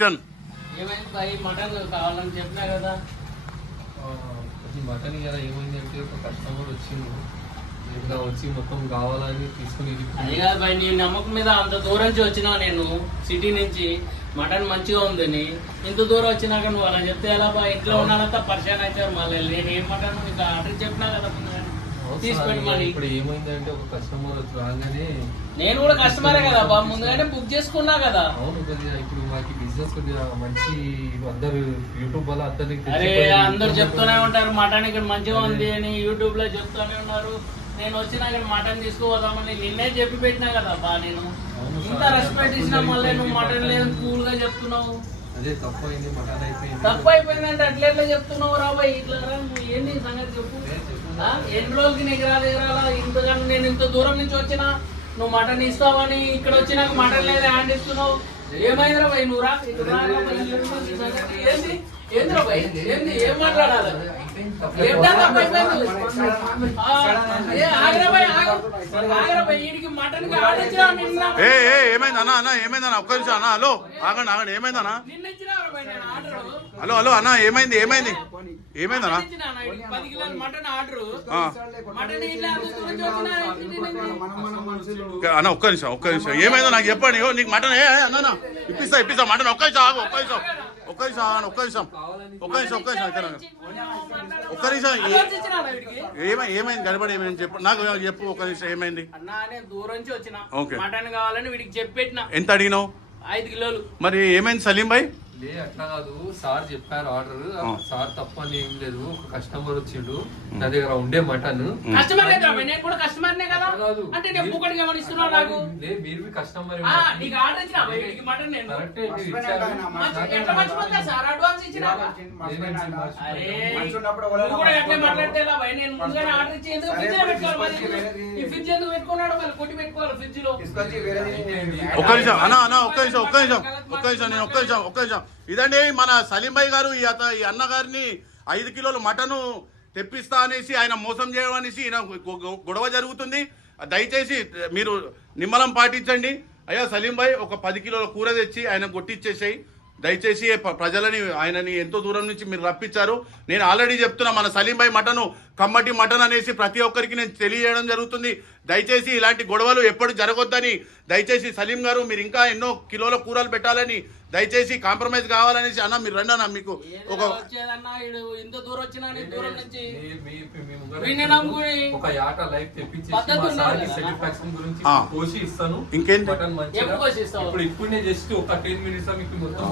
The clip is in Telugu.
ఏమైంది భాయ్ మటన్ కావాలని చెప్పినా కదా. మటన్ కదా ఏమైందంటే ఒక కస్టమర్ వచ్చిండు ఇంకా వచ్చి మొత్తం కావాలని తీసుకుని అది కాదు భాయ్, నీ నమ్మకం మీద అంత దూరం నుంచి వచ్చినా నేను సిటీ నుంచి మటన్ మంచిగా ఉందని ఇంత దూరం వచ్చినాక నువ్వు అలా చెప్తే ఎలా బా? ఇంట్లో ఉన్నానంతా పరిచయం అవుతారు మళ్ళీ. నేను ఏం మటన్ మీకు ఆర్డర్ చెప్పినా కదా తీసుకెళ్ళి. ఇప్పుడు ఏమైందంటే ఒక కస్టమర్ రాగానే నేను కూడా కస్టమరే కదా బా, ముందుగానే బుక్ చేసుకున్నా కదా. అవును కొద్దిగా ఇప్పుడు మాకు బిజినెస్ కొద్దిగా మంచి అందరు యూట్యూబ్ వల్ల అరే అందరు చెప్తూనే ఉంటారు మటన్ ఇక్కడ మంచిగా ఉంది అని, యూట్యూబ్ లో చెప్తూనే ఉన్నారు. నేను వచ్చినా ఇక్కడ మటన్ తీసుకుపోదామని నిన్నే చెప్పి పెట్టినా కదా బా. నేను ఇంత రెస్పెక్ట్ ఇచ్చినా మళ్ళీ నువ్వు మటన్ లేదు కూల్ గా చెప్తున్నావు. అదే తప్పు అయింది, మటన్ అయిపోయింది. తప్పు అయిపోయిందంటే అట్లా చెప్తున్నావు రాబాయ్. ఇట్లా నువ్వు ఏంటి సంగతి చెప్పు. ఎన్ని రోజులకి నీకు రాలేరా ఇంతగానో నేను ఇంత దూరం నుంచి వచ్చినా నువ్వు మటన్ ఇస్తావని ఇక్కడ వచ్చినాక మటన్ లేదు హ్యాండ్ ఇస్తున్నావు. ఏమైందిరా భయ్ నువ్వు రా ఏంటి ఏంద్రా భయ్ ఏంది ఏం మాట్లాడాలి? ఏమైంది అన్న? అన్న ఏమైంది అన్న? ఒక్క నిమిషం అన్న. హలో ఆగండి ఆగండి. ఏమైంది అన్న? హలో హలో అన్న ఏమైంది? ఏమైంది ఏమైంది అన్న? అన్న ఒక్క నిమిషం ఒక్క నిమిషం. ఏమైందో నాకు చెప్పండి. నీకు మటన్ అన్న ఇప్పిస్తా ఇప్పిస్తా మటన్. ఒక్క నిమిషం ఆగు. ఒక్క నిమిషం ఒక్క నిమిషం ఆగండి. ఒక్క నిమిషం ఒక్క నిమిషం ఒక్క నిమిషం ఇక్కడ ఒక్క నిమిషం. ఏమైంది గడబడి ఏమైంది చెప్పు నాకు చెప్పు. ఒక్క నిమిషం ఏమైంది? దూరం నుంచి వచ్చిన ఓకే మటన్ కావాలని వీడికి చెప్పెట్టిన. ఎంత అడిగినావు? 5 కిలోలు. మరి ఏమైంది సలీం భాయ్? లే అట్లా కాదు, సార్ చెప్పారు ఆర్డర్. సార్ తప్ప అని ఏం లేదు. ఒక కస్టమర్ వచ్చిండు నా దగ్గర ఉండే మటన్. కస్టమర్ నేను కూడా కస్టమర్నే కదా. అంటే నేను పుక్కడికి ఏమని ఇస్తున్నావు నాకు? మీరు కస్టమర్ నీకు ఆర్డర్ ఇచ్చినా వీడికి మటన్ నేను ఎట్లా మర్చిపోతా సార్? అడ్వాన్స్ ఇచ్చినా. అరే నువ్వు కూడా ఎట్లా మాట్లాడితే ఎలా భయ్? నేను ముందుగానే ఆర్డర్ ఇచ్చి ఎందుకు ఫ్రిడ్జ్ లో పెట్టుకోవాలి? ఈ ఫ్రిడ్జ్ ఎందుకు పెట్టుకున్నాడు? మళ్ళీ కొట్టి పెట్టుకోవాలి ఫ్రిడ్జ్ లో. ఒక్క నిమిషం అన్న అన్న ఒక్క నిమిషం ఒక్క నిమిషం ఒక్క నిమిషం నేను ఒక్క నిమిషం ఒక్క నిమిషం. ఇదండి మన సలీం భాయ్ గారు ఈ అన్న గారిని 5 కిలోలు మటను తెప్పిస్తా అనేసి ఆయన మోసం చేయడం అనేసి గొడవ జరుగుతుంది. దయచేసి మీరు నిమ్మలం పాటించండి. అయ్యా సలీం భాయ్ ఒక 10 కిలోల కూర తెచ్చి ఆయన కొట్టిచ్చేసాయి. దయచేసి ప్రజలని ఆయనని ఎంతో దూరం నుంచి మీరు రప్పించారు. నేను ఆల్రెడీ చెప్తున్నా మన సలీం భాయ్ మటను కమ్మటి మటన్ అనేసి ప్రతి ఒక్కరికి నేను తెలియజేయడం జరుగుతుంది. దయచేసి ఇలాంటి గొడవలు ఎప్పుడు జరగొద్దని దయచేసి సలీం గారు మీరు ఇంకా ఎన్నో కిలోల కూరలు పెట్టాలని దయచేసి కాంప్రమైజ్ కావాలనేసి అన్న మీరు రండి అన్న. మీకు ఒక ఇంకేంటి ఇప్పుడు జస్ట్ ఒక 10 మినిట్స్ మీకు మొత్తం